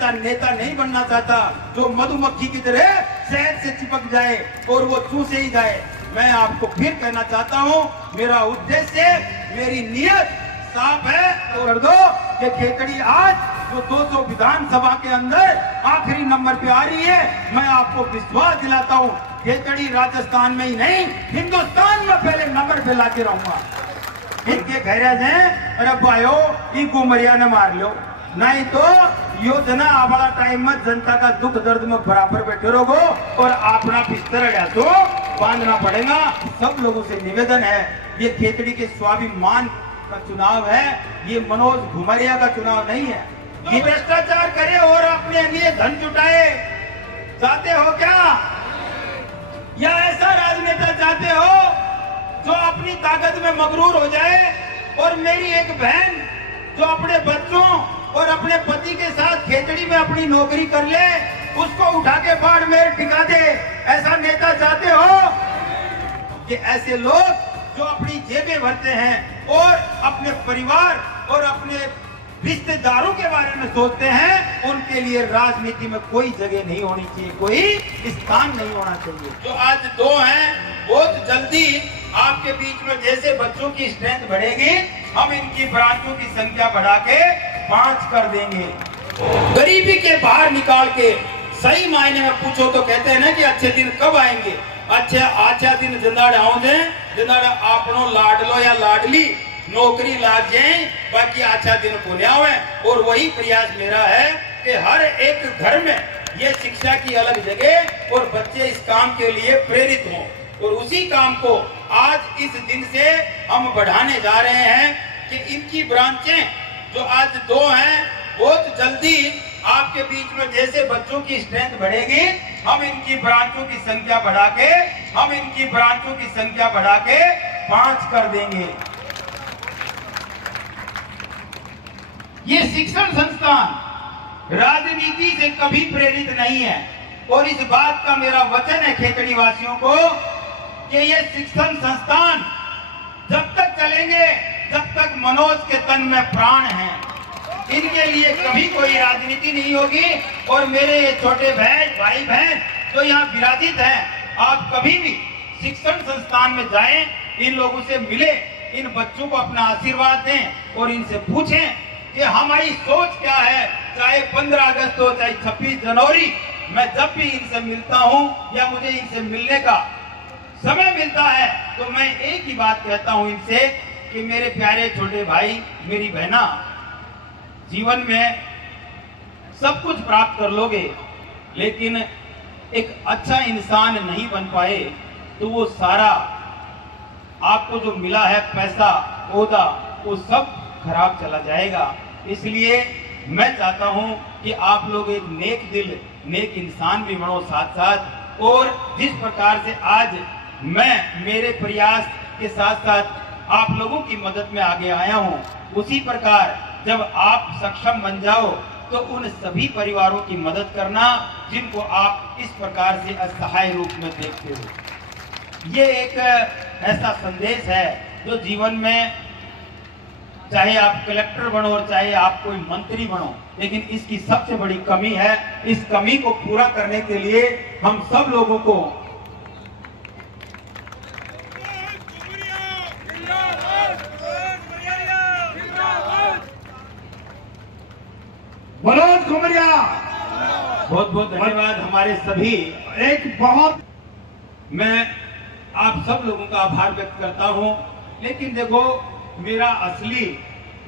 सच्चा नेता नहीं बनना चाहता जो मधुमक्खी की तरह शहद से चिपक जाए और वो चूसे ही जाए। मैं आपको फिर कहना चाहता हूँ, मेरा उद्देश्य, मेरी नियत साफ है। तो कर दो कि खेतड़ी आज जो 200 विधानसभा के अंदर आखिरी नंबर पे आ रही है, मैं आपको विश्वास दिलाता हूँ खेतड़ी राजस्थान में ही नहीं, हिंदुस्तान में पहले नंबर पे लाके रहूंगा। इनके गैराज हैं, अरे भाइयों इनको मरिया न मार लो, नहीं तो योजना आवाला टाइम में जनता का दुख दर्द में बराबर बैठे रहोगो और अपना बिस्तर अड़ा तो बांधना पड़ेगा। सब लोगों से निवेदन है, ये खेतड़ी के स्वाभिमान का चुनाव है, ये मनोज घुमरिया का चुनाव नहीं है। ये भ्रष्टाचार करे और अपने लिए धन जुटाए चाहते हो क्या, या ऐसा राजनेता चाहते हो जो अपनी ताकत में मगरूर हो जाए और मेरी एक बहन जो अपने बच्चों और अपने पति के साथ खेतड़ी में अपनी नौकरी कर ले, उसको उठा के बाढ़ में टिका दे, ऐसा नेता चाहते हो? कि ऐसे लोग जो अपनी जेबें भरते हैं और अपने परिवार और अपने रिश्तेदारों के बारे में सोचते हैं, उनके लिए राजनीति में कोई जगह नहीं होनी चाहिए, कोई स्थान नहीं होना चाहिए। जो आज दो हैं, बहुत जल्दी आपके बीच में जैसे बच्चों की स्ट्रेंथ बढ़ेगी, हम इनकी ब्रांचों की संख्या बढ़ा के 5 कर देंगे। गरीबी के बाहर निकाल के सही मायने में पूछो तो कहते हैं ना कि अच्छे दिन कब आएंगे। अच्छा दिन जिंदाड़े आउंदे, जिंदाड़े आपनो लाडलो या लाडली नौकरी लाग जाए, बाकी अच्छा दिन पुण्य आवे। और वही प्रयास मेरा है कि हर एक घर में ये शिक्षा की अलग जगह और बच्चे इस काम के लिए प्रेरित हों, और उसी काम को आज इस दिन से हम बढ़ाने जा रहे हैं कि इनकी ब्रांचें जो आज 2 हैं, बहुत जल्दी आपके बीच में जैसे बच्चों की स्ट्रेंथ बढ़ेगी, हम इनकी ब्रांचों की संख्या बढ़ा के 5 कर देंगे। ये शिक्षण संस्थान राजनीति से कभी प्रेरित नहीं है, और इस बात का मेरा वचन है खेतड़ी वासियों को कि ये शिक्षण संस्थान जब तक चलेंगे जब तक मनोज के तन में प्राण है, इनके लिए कभी कोई राजनीति नहीं होगी। और मेरे ये छोटे भाई बहन जो यहाँ विराजित हैं, आप कभी भी शिक्षण संस्थान में जाएं, इन लोगों से मिले, इन बच्चों को अपना आशीर्वाद दें और इनसे पूछें कि हमारी सोच क्या है। चाहे 15 अगस्त हो, चाहे 26 जनवरी, मैं जब भी इनसे मिलता हूं या मुझे इनसे मिलने का समय मिलता है, तो मैं एक ही बात कहता हूं इनसे कि मेरे प्यारे छोटे भाई, मेरी बहना, जीवन में सब कुछ प्राप्त कर लोगे, लेकिन एक अच्छा इंसान नहीं बन पाए तो वो सारा आपको जो मिला है पैसा, ओहदा, वो सब खराब चला जाएगा। इसलिए मैं चाहता हूं कि आप लोग एक नेक दिल, नेक इंसान भी बनो साथ साथ। और जिस प्रकार से आज मैं मेरे प्रयास के साथ साथ आप लोगों की मदद में आगे आया हूं, उसी प्रकार जब आप सक्षम बन जाओ तो उन सभी परिवारों की मदद करना जिनको आप इस प्रकार से असहाय रूप में देखते हो। ये एक ऐसा संदेश है जो जीवन में, चाहे आप कलेक्टर बनो और चाहे आप कोई मंत्री बनो, लेकिन इसकी सबसे बड़ी कमी है। इस कमी को पूरा करने के लिए हम सब लोगों को मनोज घुमरिया बहुत बहुत धन्यवाद। हमारे सभी मैं आप सब लोगों का आभार व्यक्त करता हूं। लेकिन देखो, मेरा असली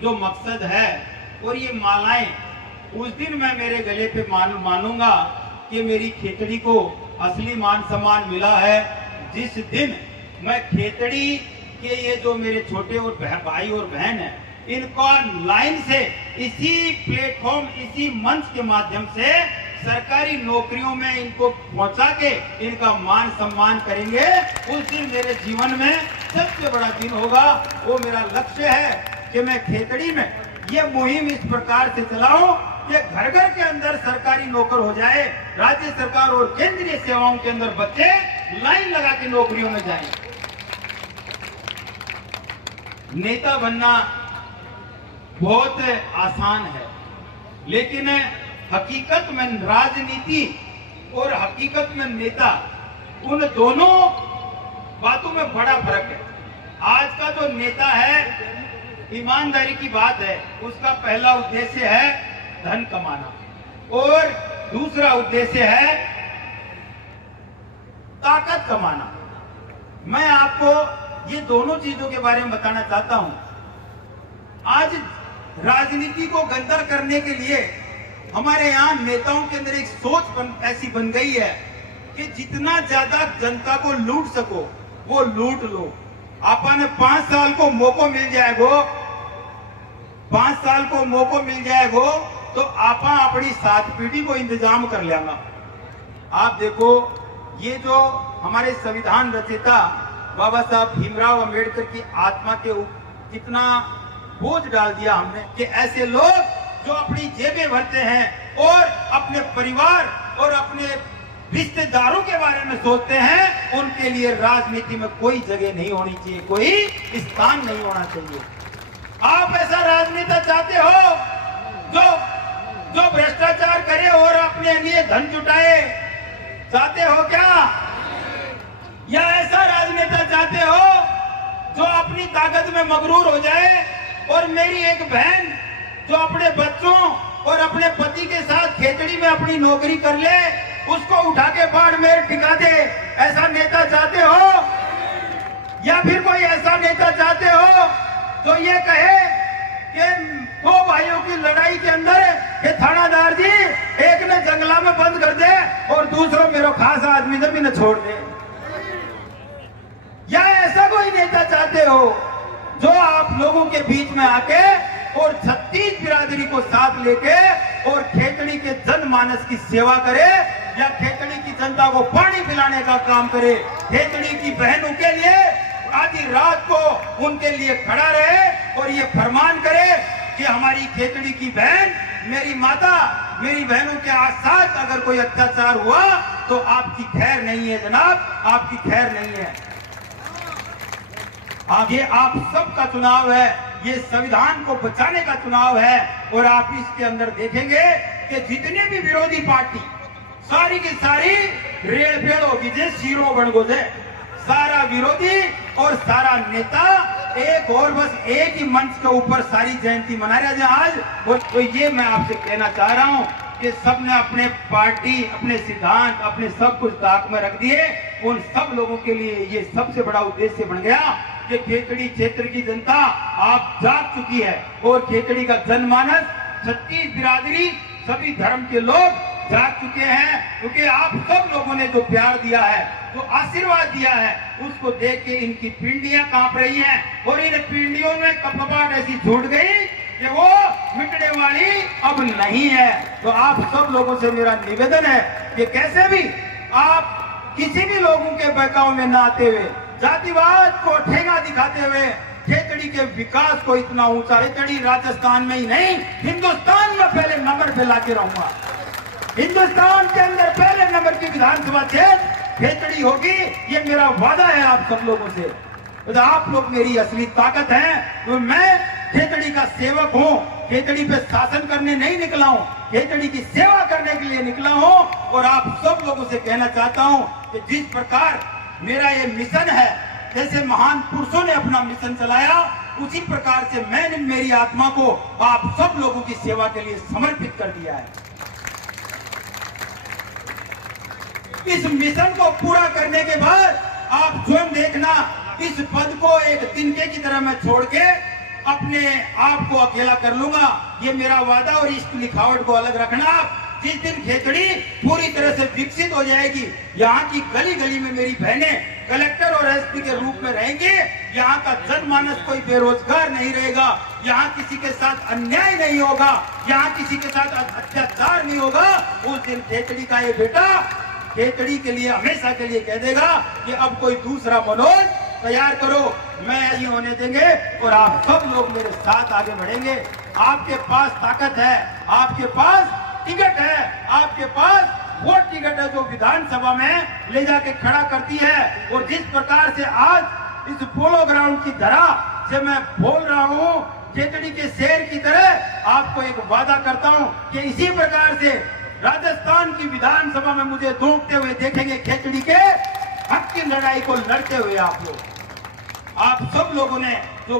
जो मकसद है, और ये मालाएं उस दिन मैं मेरे गले पे मानूंगा कि मेरी खेतड़ी को असली मान सम्मान मिला है, जिस दिन मैं खेतड़ी के ये जो मेरे छोटे और भाई और बहन हैं, इनका लाइन से इसी प्लेटफॉर्म, इसी मंच के माध्यम से सरकारी नौकरियों में इनको पहुंचा के इनका मान सम्मान करेंगे। उस दिन मेरे जीवन में सबसे बड़ा दिन होगा। वो मेरा लक्ष्य है कि मैं खेतड़ी में ये मुहिम इस प्रकार से चलाऊं कि घर घर के अंदर सरकारी नौकर हो जाए, राज्य सरकार और केंद्रीय सेवाओं के अंदर बच्चे लाइन लगा के नौकरियों में जाएं। नेता बनना बहुत आसान है, लेकिन हकीकत में राजनीति और हकीकत में नेता, उन दोनों बातों में बड़ा फर्क है। आज का जो नेता है, ईमानदारी की बात है, उसका पहला उद्देश्य है धन कमाना और दूसरा उद्देश्य है ताकत कमाना। मैं आपको ये दोनों चीजों के बारे में बताना चाहता हूं। आज राजनीति को गंदा करने के लिए हमारे यहाँ नेताओं के अंदर एक सोच ऐसी बन गई है कि जितना ज्यादा जनता को लूट सको वो लूट लो। आपा ने 5 साल को मौको मिल जाएगो, 5 साल को मौको मिल जाएगो तो आपा अपनी 7 पीढ़ी को इंतजाम कर लेगा। आप देखो, ये जो हमारे संविधान रचयिता बाबा साहब भीमराव अंबेडकर की आत्मा के ऊपर कितना बोझ डाल दिया हमने कि ऐसे लोग जो अपनी जेबें भरते हैं और अपने परिवार और अपने रिश्तेदारों के बारे में सोचते हैं, उनके लिए राजनीति में कोई जगह नहीं होनी चाहिए, कोई स्थान नहीं होना चाहिए। आप ऐसा राजनेता चाहते हो जो भ्रष्टाचार करे और अपने लिए धन जुटाए, चाहते हो क्या? या ऐसा राजनेता चाहते हो जो अपनी ताकत में मगरूर हो जाए और मेरी एक बहन जो अपने बच्चों और अपने पति के साथ खेतड़ी में अपनी नौकरी कर ले, उसको उठा के बाढ़ में टिका दे, ऐसा नेता चाहते हो? या फिर कोई ऐसा नेता चाहते हो जो ये कहे कि 2 भाइयों की लड़ाई के अंदर कि थानादार जी एक ने जंगला में बंद कर दे और दूसरा मेरा खास आदमी से भी न छोड़ दे? या ऐसा कोई नेता चाहते हो जो आप लोगों के बीच में आके और 36 बिरादरी को साथ लेके और खेतड़ी के जनमानस की सेवा करे, या खेतड़ी की जनता को पानी पिलाने का काम करे, खेतड़ी की बहनों के लिए आधी रात को उनके लिए खड़ा रहे और ये फरमान करे कि हमारी खेतड़ी की बहन, मेरी माता, मेरी बहनों के साथ अगर कोई अत्याचार हुआ तो आपकी खैर नहीं है जनाब, आपकी खैर नहीं है। आगे आप सबका चुनाव है, ये संविधान को बचाने का चुनाव है और आप इसके अंदर देखेंगे कि जितने भी विरोधी पार्टी सारी की सारी रेड़ पेड़ होगी, जे शीरो बन गो, सारा विरोधी और सारा नेता एक और बस एक ही मंच के ऊपर सारी जयंती मना रहे हैं आज। तो ये मैं आपसे कहना चाह रहा हूं कि सबने अपने पार्टी, अपने सिद्धांत, अपने सब कुछ ताक में रख दिए। उन सब लोगों के लिए ये सबसे बड़ा उद्देश्य बन गया कि खेतड़ी क्षेत्र की जनता आप जाग चुकी है और खेतड़ी का जनमानस, 36 बिरादरी, सभी धर्म के लोग जाग चुके हैं, क्योंकि आप सब लोगों ने जो प्यार दिया है, जो आशीर्वाद दिया है, उसको देख के इनकी पिंडियां कांप रही हैं और इन पिंडियों में कपकपाहट ऐसी छूट गई कि वो मिटने वाली अब नहीं है। तो आप सब लोगों से मेरा निवेदन है कि कैसे भी आप किसी भी लोगों के बहकाव में न आते हुए, जातिवाद को ठेंगा दिखाते हुए खेतड़ी के विकास को इतना ऊंचा, खेतड़ी राजस्थान में ही नहीं हिंदुस्तान में पहले नंबर पे लाके रहूंगा। हिंदुस्तान के अंदर पहले नंबर की विधानसभा क्षेत्र खेतड़ी होगी, ये मेरा वादा है आप सब लोगों से। तो आप लोग मेरी असली ताकत हैं। तो मैं खेतड़ी का सेवक हूँ, खेतड़ी पे शासन करने नहीं निकला हूँ, खेतड़ी की सेवा करने के लिए निकला हूँ। और आप सब लोगों से कहना चाहता हूँ कि जिस प्रकार मेरा ये मिशन है, जैसे महान पुरुषों ने अपना मिशन चलाया, उसी प्रकार से मैंने मेरी आत्मा को आप सब लोगों की सेवा के लिए समर्पित कर दिया है। इस मिशन को पूरा करने के बाद आप स्वयं देखना, इस पद को एक तिनके की तरह मैं छोड़ के अपने आप को अकेला कर लूंगा, ये मेरा वादा। और इस लिखावट को अलग रखना। जिस दिन खेतड़ी पूरी तरह से विकसित हो जाएगी, यहाँ की गली गली में मेरी बहनें कलेक्टर और एसपी के रूप में रहेंगे, यहाँ का जनमानस कोई बेरोजगार नहीं रहेगा, यहाँ किसी के साथ अन्याय नहीं होगा, यहाँ किसी के साथ अत्याचार नहीं होगा, उस दिन खेतड़ी का ये बेटा खेतड़ी के लिए हमेशा के लिए कह देगा कि अब कोई दूसरा मनोज तैयार करो, मैं ऐसी होने देंगे। और आप सब लोग मेरे साथ आगे बढ़ेंगे। आपके पास ताकत है, आपके पास टिकट है, आपके पास वो टिकट है जो विधानसभा में ले जाके खड़ा करती है। और जिस प्रकार से आज इस पोलो ग्राउंड की धरा से मैं बोल रहा हूँ, खेचड़ी के शेर की तरह आपको एक वादा करता हूं कि इसी प्रकार से राजस्थान की विधानसभा में मुझे धूमते हुए देखेंगे, खेचड़ी के हक की लड़ाई को लड़ते हुए आप लोग। आप सब लोगों ने जो